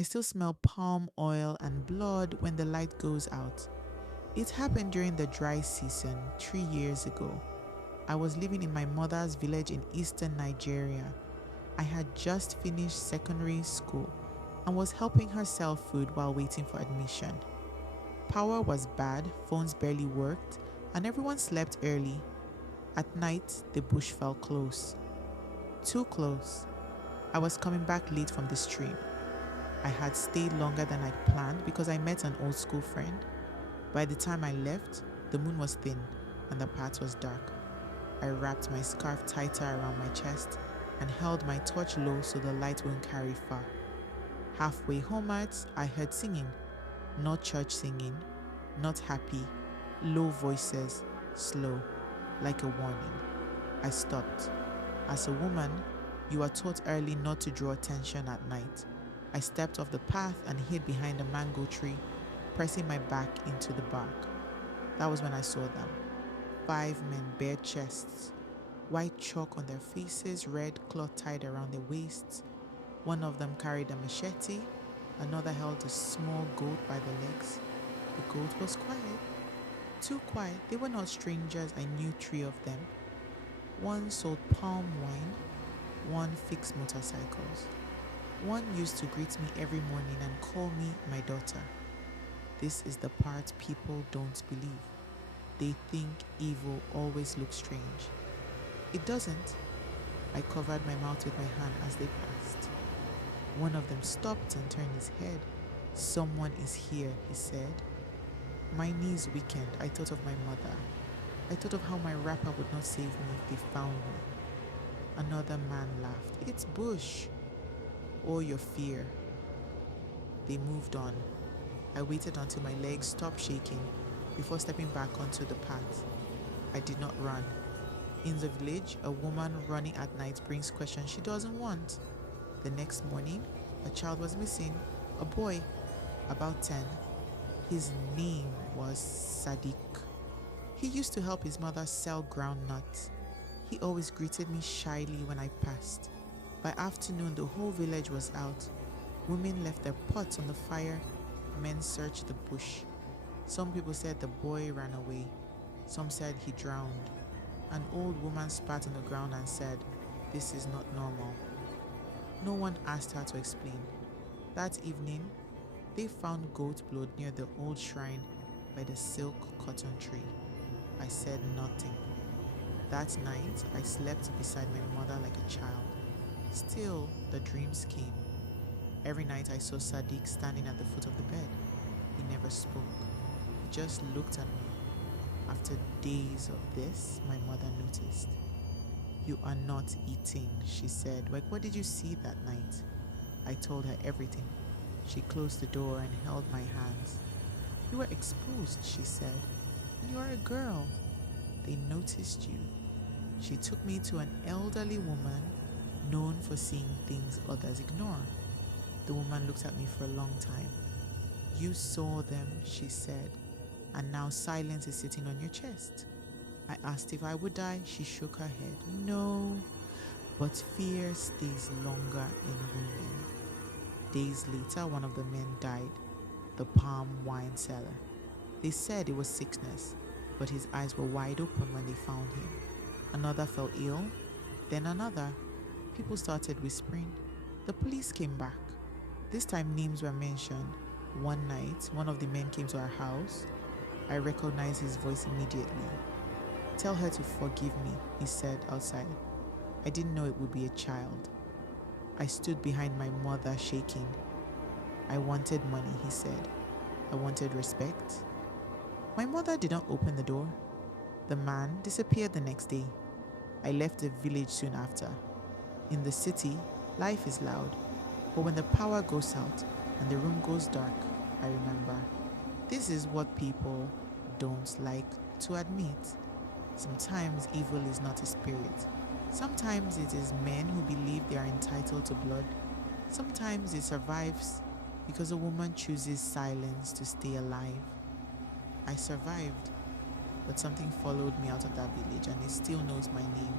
I still smell palm oil and blood when the light goes out. It happened during the dry season 3 years ago. I was living in my mother's village in eastern Nigeria. I had just finished secondary school and was helping her sell food while waiting for admission. Power was bad, phones barely worked, and everyone slept early. At night, the bush felt close. Too close. I was coming back late from the stream. I had stayed longer than I'd planned because I met an old school friend. By the time I left, the moon was thin and the path was dark. I wrapped my scarf tighter around my chest and held my torch low so the light wouldn't carry far. Halfway homewards, I heard singing. Not church singing, not happy, low voices, slow, like a warning. I stopped. As a woman, you are taught early not to draw attention at night. I stepped off the path and hid behind a mango tree, pressing my back into the bark. That was when I saw them. 5 men, bare chests, white chalk on their faces, red cloth tied around their waists. One of them carried a machete, another held a small goat by the legs. The goat was quiet, too quiet. They were not strangers, I knew 3 of them. One sold palm wine, one fixed motorcycles. One used to greet me every morning and call me my daughter. This is the part people don't believe. They think evil always looks strange. It doesn't. I covered my mouth with my hand as they passed. One of them stopped and turned his head. "Someone is here," he said. My knees weakened. I thought of my mother. I thought of how my rapper would not save me if they found me. Another man laughed. "It's Bush." "Or your fear." They moved on. I waited until my legs stopped shaking before stepping back onto the path. I did not run. In the village, a woman running at night brings questions she doesn't want. The next morning, a child was missing, a boy, about 10. His name was Sadiq. He used to help his mother sell groundnuts. He always greeted me shyly when I passed. By afternoon, the whole village was out. Women left their pots on the fire. Men searched the bush. Some people said the boy ran away. Some said he drowned. An old woman spat on the ground and said, "This is not normal." No one asked her to explain. That evening, they found goat blood near the old shrine by the silk cotton tree. I said nothing. That night, I slept beside my mother like a child. Still, the dreams came. Every night I saw Sadiq standing at the foot of the bed. He never spoke. He just looked at me. After days of this, my mother noticed. "You are not eating," she said. "Like, what did you see that night?" I told her everything. She closed the door and held my hands. "You were exposed," she said. "And you are a girl. They noticed you." She took me to an elderly woman known for seeing things others ignore. The woman looked at me for a long time. "You saw them," she said, "and now silence is sitting on your chest." I asked if I would die. She shook her head. "No, but fear stays longer in women." Days later, one of the men died, the palm wine seller. They said it was sickness, but his eyes were wide open when they found him. Another fell ill, then another. People started whispering. The police came back. This time names were mentioned. One night, one of the men came to our house. I recognized his voice immediately. "Tell her to forgive me," he said outside. I didn't know it would be a child. I stood behind my mother shaking. "I wanted money," he said. "I wanted respect." My mother did not open the door. The man disappeared the next day. I left the village soon after. In the city, life is loud, but when the power goes out and the room goes dark, I remember. This is what people don't like to admit. Sometimes evil is not a spirit. Sometimes it is men who believe they are entitled to blood. Sometimes it survives because a woman chooses silence to stay alive. I survived, but something followed me out of that village and it still knows my name.